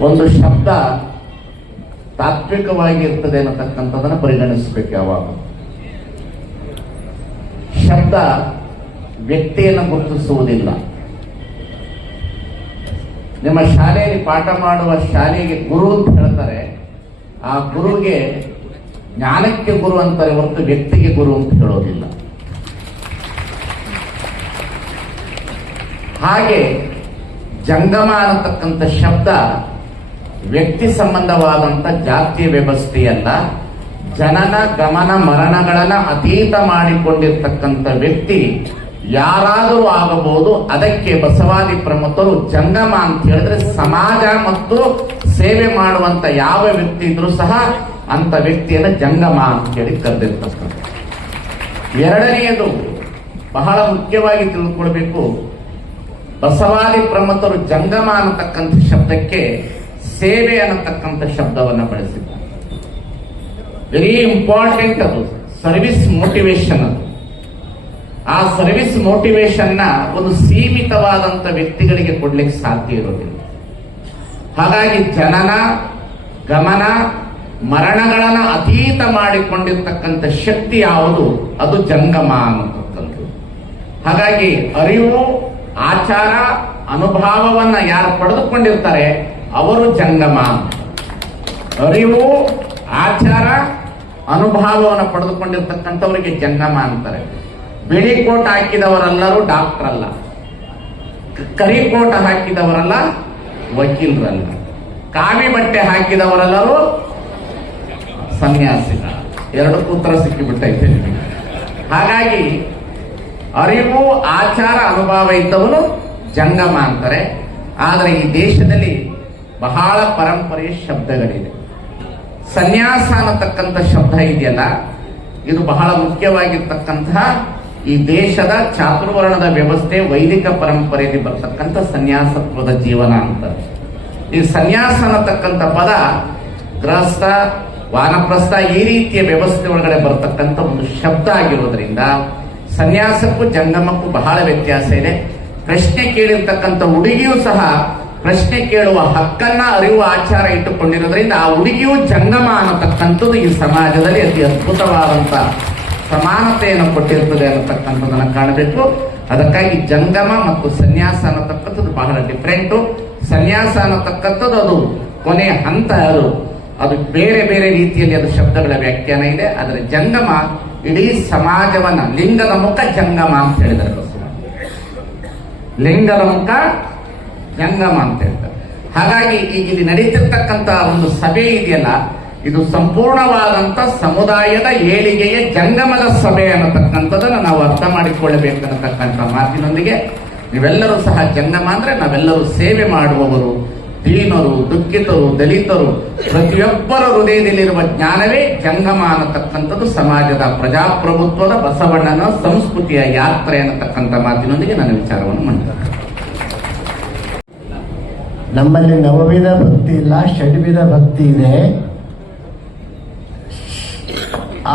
ಒಂದು ಶಬ್ದ ತಾತ್ವಿಕವಾಗಿರ್ತದೆ ಅನ್ನತಕ್ಕಂಥದನ್ನ ಪರಿಗಣಿಸಬೇಕು ಯಾವಾಗ? ಶಬ್ದ ವ್ಯಕ್ತಿಯನ್ನು ಗುರುತಿಸುವುದಿಲ್ಲ. ನಿಮ್ಮ ಶಾಲೆಯಲ್ಲಿ ಪಾಠ ಮಾಡುವ ಶಾಲೆಗೆ ಗುರು ಅಂತ ಹೇಳ್ತಾರೆ. ಆ ಗುರುಗೆ ಜ್ಞಾನಕ್ಕೆ ಗುರು ಅಂತಾರೆ ಹೊರತು ವ್ಯಕ್ತಿಗೆ ಗುರು ಅಂತ ಹೇಳೋದಿಲ್ಲ. ಹಾಗೆ ಜಂಗಮ ಅನ್ನತಕ್ಕಂಥ ಶಬ್ದ ವ್ಯಕ್ತಿ ಸಂಬಂಧವಾದಂಥ ಜಾತಿ ವ್ಯವಸ್ಥೆಯಲ್ಲ, ಜನನ, ಗಮನ, ಮರಣಗಳನ್ನ ಅತೀತ ಮಾಡಿಕೊಂಡಿರ್ತಕ್ಕಂಥ ವ್ಯಕ್ತಿ ಯಾರಾದರೂ ಆಗಬಹುದು, ಅದಕ್ಕೆ ಬಸವಾದಿ ಪ್ರಮುಖರು ಜಂಗಮ ಅಂತ ಹೇಳಿದ್ರೆ ಸಮಾಜ ಮತ್ತು ಸೇವೆ ಮಾಡುವಂತ ಯಾವ ವ್ಯಕ್ತಿ ಇದ್ರೂ ಸಹ ಅಂತ ವ್ಯಕ್ತಿಯನ್ನ ಜಂಗಮ ಅಂತ ಹೇಳಿ ಕರೆದಿರ್ತಕ್ಕಂಥ. ಎರಡನೆಯದು ಬಹಳ ಮುಖ್ಯವಾಗಿ ತಿಳ್ಕೊಳ್ಬೇಕು. ಬಸವಾದಿ ಪ್ರಮತರು ಜಂಗಮ ಅನ್ನತಕ್ಕಂಥ ಶಬ್ದಕ್ಕೆ ಸೇವೆ ಅನ್ನತಕ್ಕಂಥ ಶಬ್ದವನ್ನು ಬಳಸಿದ್ದಾರೆ. ವೆರಿ ಇಂಪಾರ್ಟೆಂಟ್ ಅದು. ಸರ್ವಿಸ್ ಮೋಟಿವೇಶನ್ ಅದು. ಆ ಸರ್ವಿಸ್ ಮೋಟಿವೇಶನ್ನ ಒಂದು ಸೀಮಿತವಾದಂತ ವ್ಯಕ್ತಿಗಳಿಗೆ ಕೊಡ್ಲಿಕ್ಕೆ ಸಾಧ್ಯ ಇರೋದಿಲ್ಲ. ಹಾಗಾಗಿ ಜನನ, ಗಮನ, ಮರಣಗಳನ್ನ ಅತೀತ ಮಾಡಿಕೊಂಡಿರ್ತಕ್ಕಂಥ ಶಕ್ತಿ ಯಾವುದು? ಅದು ಜಂಗಮ ಅನ್ನತಕ್ಕಂಥದ್ದು. ಹಾಗಾಗಿ ಅರಿವು ಆಚಾರ ಅನುಭವವನ್ನ ಯಾರು ಪಡೆದುಕೊಂಡಿರ್ತಾರೆ ಅವರು ಜಂಗಮ. ಅರಿವು, ಆಚಾರ, ಅನುಭಾವವನ್ನು ಪಡೆದುಕೊಂಡಿರ್ತಕ್ಕಂಥವರಿಗೆ ಜಂಗಮ ಅಂತಾರೆ. ಬಿಳಿ ಕೋಟ್ ಹಾಕಿದವರೆಲ್ಲರೂ ಡಾಕ್ಟರ್ ಅಲ್ಲ. ಕರಿ ಕೋಟ ಹಾಕಿದವರಲ್ಲ, ವಕೀಲರಲ್ಲ. ಕಾವಿ ಬಟ್ಟೆ ಹಾಕಿದವರೆಲ್ಲರೂ ಸನ್ಯಾಸಿಗ ಎರಡು ಉತ್ತರ ಸಿಕ್ಕಿಬಿಟ್ಟೈತೆ ಹಾಗಾಗಿ ಅರಿವು, ಆಚಾರ, ಅನುಭವ ಇದ್ದವನು ಜಂಗಮ ಅಂತಾರೆ ಆದರೆ ಈ ದೇಶದಲ್ಲಿ ಬಹಳ ಪರಂಪರೆ ಶಬ್ದಗಳಿದೆ. ಸನ್ಯಾಸ ಅನ್ನತಕ್ಕಂಥ ಶಬ್ದ ಇದೆಯಲ್ಲ, ಇದು ಬಹಳ ಮುಖ್ಯವಾಗಿರ್ತಕ್ಕಂತಹ ಈ ದೇಶದ ಚಾತುರ್ವರ್ಣದ ವ್ಯವಸ್ಥೆ ವೈದಿಕ ಪರಂಪರೆಯಲ್ಲಿ ಬರ್ತಕ್ಕಂಥ ಸನ್ಯಾಸತ್ವದ ಜೀವನ ಅಂತಾರೆ. ಈ ಸನ್ಯಾಸ ಅನ್ನತಕ್ಕಂಥ ಪದ ಗೃಹಸ್ಥ ವಾನಪ್ರಸ್ಥ ಈ ರೀತಿಯ ವ್ಯವಸ್ಥೆ ಒಳಗಡೆ ಬರ್ತಕ್ಕಂಥ ಒಂದು ಶಬ್ದ ಆಗಿರೋದ್ರಿಂದ ಸನ್ಯಾಸಕ್ಕೂ ಜಂಗಮಕ್ಕೂ ಬಹಳ ವ್ಯತ್ಯಾಸ ಇದೆ. ಪ್ರಶ್ನೆ ಕೇಳಿರ್ತಕ್ಕಂಥ ಹುಡುಗಿಯೂ ಸಹ ಪ್ರಶ್ನೆ ಕೇಳುವ ಹಕ್ಕನ್ನ ಅರಿವು ಆಚಾರ ಇಟ್ಟುಕೊಂಡಿರೋದ್ರಿಂದ ಆ ಹುಡುಗಿಯು ಜಂಗಮ ಅನ್ನತಕ್ಕಂಥದ್ದು ಈ ಸಮಾಜದಲ್ಲಿ ಅತಿ ಅದ್ಭುತವಾದಂತ ಸಮಾನತೆಯನ್ನು ಕೊಟ್ಟಿರ್ತದೆ ಅನ್ನತಕ್ಕಂಥದ್ದನ್ನು ಕಾಣಬೇಕು. ಅದಕ್ಕಾಗಿ ಜಂಗಮ ಮತ್ತು ಸನ್ಯಾಸ ಅನ್ನತಕ್ಕಂಥದ್ದು ಬಹಳ ಡಿಫ್ರೆಂಟು ಸನ್ಯಾಸ ಅನ್ನತಕ್ಕಂಥದ್ದು ಅದು ಕೊನೆಯ ಹಂತ ಅದು. ಅದು ಬೇರೆ ಬೇರೆ ರೀತಿಯಲ್ಲಿ ಅದು ಶಬ್ದಗಳ ವ್ಯಾಖ್ಯಾನ ಇದೆ. ಆದರೆ ಜಂಗಮ ಇಡೀ ಸಮಾಜವನ್ನ ಲಿಂಗದ ಮುಖ ಜಂಗಮ ಅಂತ ಬಸವಣ್ಣ. ಲಿಂಗದ ಮುಖ ಜಂಗಮ ಅಂತ ಹೇಳ್ತಾರೆ ಹಾಗಾಗಿ ಈಗ ಇಲ್ಲಿ ನಡೀತಿರ್ತಕ್ಕಂತ ಒಂದು ಸಭೆ ಇದೆಯಲ್ಲ, ಇದು ಸಂಪೂರ್ಣವಾದಂತ ಸಮುದಾಯದ ಏಳಿಗೆಯ ಜಂಗಮದ ಸಭೆ ಅನ್ನತಕ್ಕಂಥದ್ದನ್ನು ನಾವು ಅರ್ಥ ಮಾಡಿಕೊಳ್ಳಬೇಕನ್ನತಕ್ಕಂಥ ಮಾತಿನೊಂದಿಗೆ ನೀವೆಲ್ಲರೂ ಸಹ ಜಂಗಮ ಅಂದ್ರೆ ನಾವೆಲ್ಲರೂ ಸೇವೆ ಮಾಡುವವರು ದೀನರು, ದುಃಖಿತರು, ದಲಿತರು, ಪ್ರತಿಯೊಬ್ಬರ ಹೃದಯದಲ್ಲಿರುವ ಜ್ಞಾನವೇ ಜಂಗಮ ಅನ್ನತಕ್ಕಂಥದ್ದು ಸಮಾಜದ ಪ್ರಜಾಪ್ರಭುತ್ವದ ಬಸವಣ್ಣನ ಸಂಸ್ಕೃತಿಯ ಯಾತ್ರೆ ಅನ್ನತಕ್ಕಂಥ ಮಾತಿನೊಂದಿಗೆ ನನ್ನ ವಿಚಾರವನ್ನು ಮಾಡಿದ್ದಾರೆ ನಮ್ಮಲ್ಲಿ ನವವಿಧ ಭಕ್ತಿ ಇಲ್ಲ, ಷಡ್ವಿಧ ಭಕ್ತಿ ಇದೆ.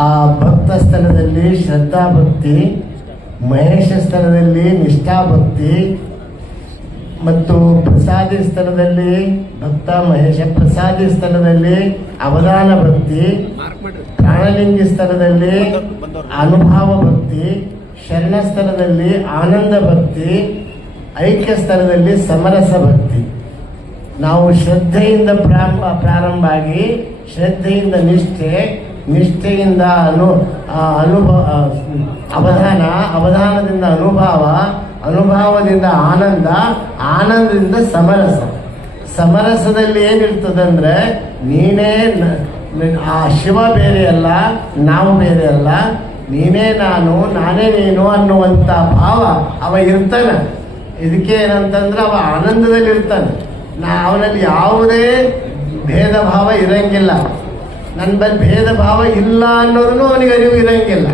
ಆ ಭಕ್ತ ಸ್ಥಳದಲ್ಲಿ ಶ್ರದ್ಧಾ ಭಕ್ತಿ, ಮಹೇಶ ಸ್ಥಳದಲ್ಲಿ ನಿಷ್ಠಾ ಭಕ್ತಿ ಮತ್ತು ಪ್ರಸಾದಿ ಸ್ಥಳದಲ್ಲಿ ಭಕ್ತ ಮಹೇಶ ಪ್ರಸಾದಿ ಸ್ಥಳದಲ್ಲಿ ಅವಧಾನ ಭಕ್ತಿ, ಪ್ರಾಣಲಿಂಗಿ ಸ್ಥಳದಲ್ಲಿ ಅನುಭವ ಭಕ್ತಿ, ಶರಣ ಸ್ಥಳದಲ್ಲಿ ಆನಂದ ಭಕ್ತಿ, ಐಕ್ಯ ಸ್ಥಳದಲ್ಲಿ ಸಮರಸ ಭಕ್ತಿ. ನಾವು ಶ್ರದ್ಧೆಯಿಂದ ಪ್ರಾರಂಭ ಪ್ರಾರಂಭ ಆಗಿ ಶ್ರದ್ಧೆಯಿಂದ ನಿಷ್ಠೆ, ನಿಷ್ಠೆಯಿಂದ ಅನು ಅನುಭವ ಅವಧಾನ, ಅವಧಾನದಿಂದ ಅನುಭವ ಅನುಭವದಿಂದ ಆನಂದ, ಆನಂದದಿಂದ ಸಮರಸ. ಸಮರಸದಲ್ಲಿ ಏನಿರ್ತದಂದ್ರೆ, ನೀನೇ ಆ ಶಿವ ಬೇರೆ ಅಲ್ಲ, ನಾವು ಬೇರೆ ಅಲ್ಲ, ನೀನೇ ನಾನು, ನಾನೇ ನೀನು ಅನ್ನುವಂಥ ಭಾವ ಅವ ಇರ್ತಾನೆ. ಇದಕ್ಕೆ ಏನಂತಂದ್ರೆ ಅವ ಆನಂದದಲ್ಲಿ ಇರ್ತಾನೆ. ನಾ ಅವನಲ್ಲಿ ಯಾವುದೇ ಭೇದ ಭಾವ ಇರಂಗಿಲ್ಲ. ನನ್ನ ಬಳಿ ಭೇದ ಭಾವ ಇಲ್ಲ ಅನ್ನೋದನ್ನು ಅವನಿಗೆ ಅರಿವು ಇರಂಗಿಲ್ಲ.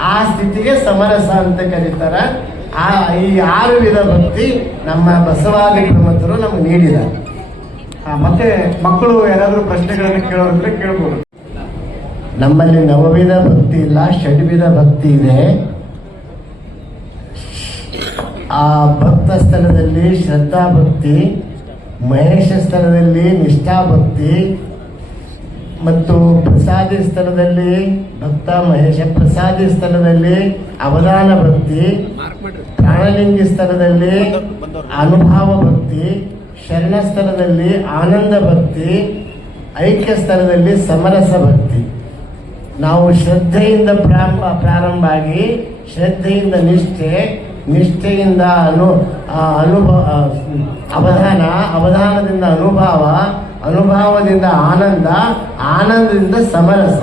ಆ ಸ್ಥಿತಿಗೆ ಸಮರಸ ಅಂತ ಕರೀತಾರೆ ಆ, ಈ ಆರು ವಿಧ ಭಕ್ತಿ ನಮ್ಮ ಬಸವಾದಿ ಪ್ರಮುಖರು ನಮ್ಗೆ ನೀಡಿದ್ದಾರೆ. ಮತ್ತೆ ಮಕ್ಕಳು ಯಾರಾದರೂ ಪ್ರಶ್ನೆಗಳನ್ನು ಕೇಳೋದ್ರೆ ಕೇಳ್ಬೋದು. ನಮ್ಮಲ್ಲಿ ನವವಿಧ ಭಕ್ತಿ ಇಲ್ಲ, ಷಡ್ವಿಧ ಭಕ್ತಿ ಇದೆ. ಆ ಭಕ್ತ ಸ್ಥಳದಲ್ಲಿ ಶ್ರದ್ಧಾ ಭಕ್ತಿ, ಮಹೇಶ ಸ್ಥಳದಲ್ಲಿ ನಿಷ್ಠಾ ಭಕ್ತಿ ಮತ್ತು ಪ್ರಸಾದ ಸ್ಥಳದಲ್ಲಿ ಭಕ್ತ ಮಹೇಶ ಪ್ರಸಾದ ಸ್ಥಳದಲ್ಲಿ ಅವಧಾನ ಭಕ್ತಿ, ಪ್ರಾಣಲಿಂಗಿ ಸ್ಥಳದಲ್ಲಿ ಅನುಭಾವ ಭಕ್ತಿ, ಶರಣ ಸ್ಥಳದಲ್ಲಿ ಆನಂದ ಭಕ್ತಿ, ಐಕ್ಯ ಸ್ಥಳದಲ್ಲಿ ಸಮರಸ ಭಕ್ತಿ. ನಾವು ಶ್ರದ್ಧೆಯಿಂದ ಪ್ರಾರಂಭ ಪ್ರಾರಂಭ ಆಗಿ ಶ್ರದ್ಧೆಯಿಂದ ನಿಷ್ಠೆ, ನಿಷ್ಠೆಯಿಂದ ಅನು ಅನುಭವ ಅವಧಾನ, ಅವಧಾನದಿಂದ ಅನುಭವ ಅನುಭಾವದಿಂದ ಆನಂದ, ಆನಂದದಿಂದ ಸಮರಸ.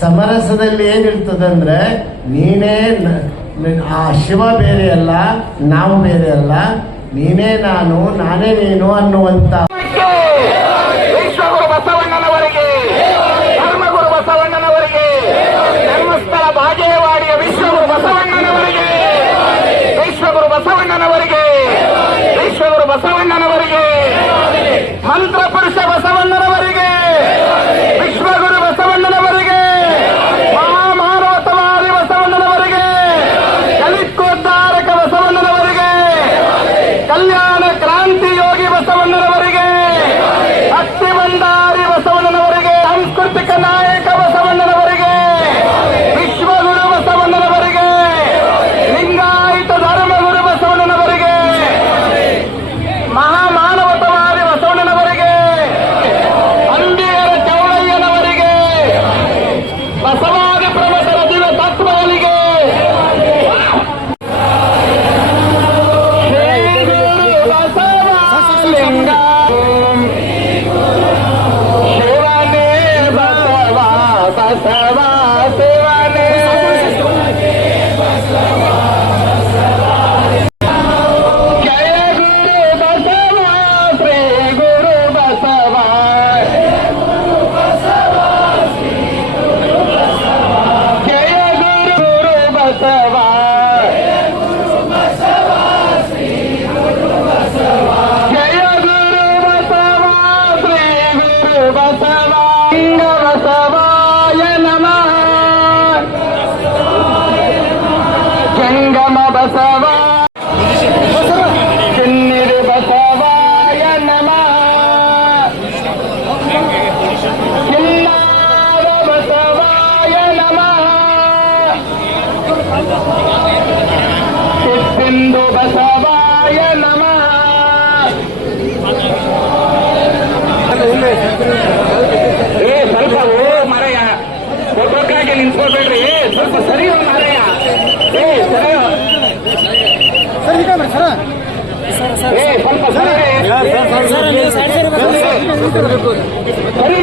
ಸಮರಸದಲ್ಲಿ ಏನಿರ್ತದಂದ್ರೆ, ನೀನೇ ಆ ಶಿವ ಬೇರೆ ಅಲ್ಲ, ನಾವು ಬೇರೆ ಅಲ್ಲ, ನೀನೇ ನಾನು, ನಾನೇ ನೀನು ಅನ್ನುವಂತ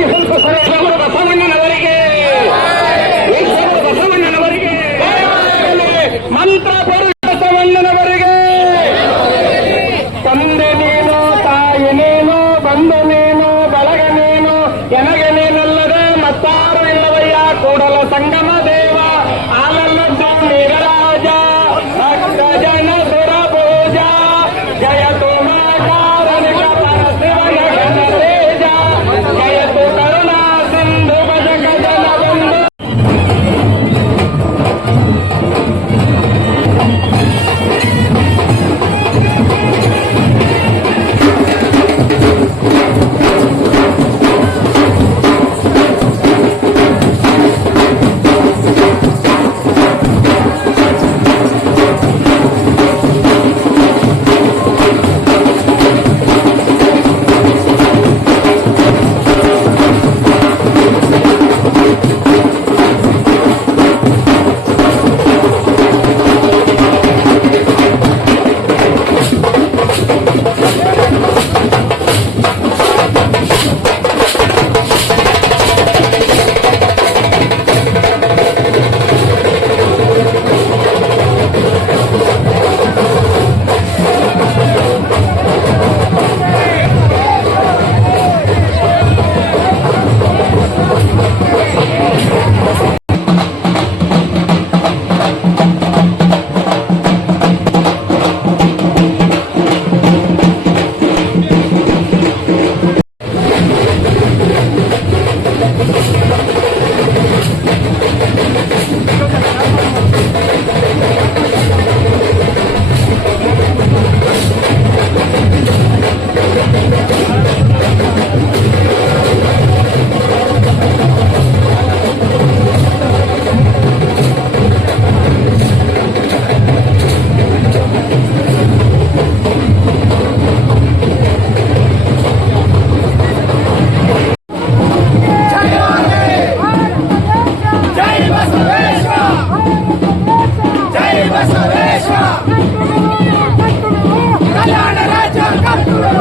ಸ್ವಲ್ಪ ಬಸವಣ್ಣನವರಿಗೆ Thank you.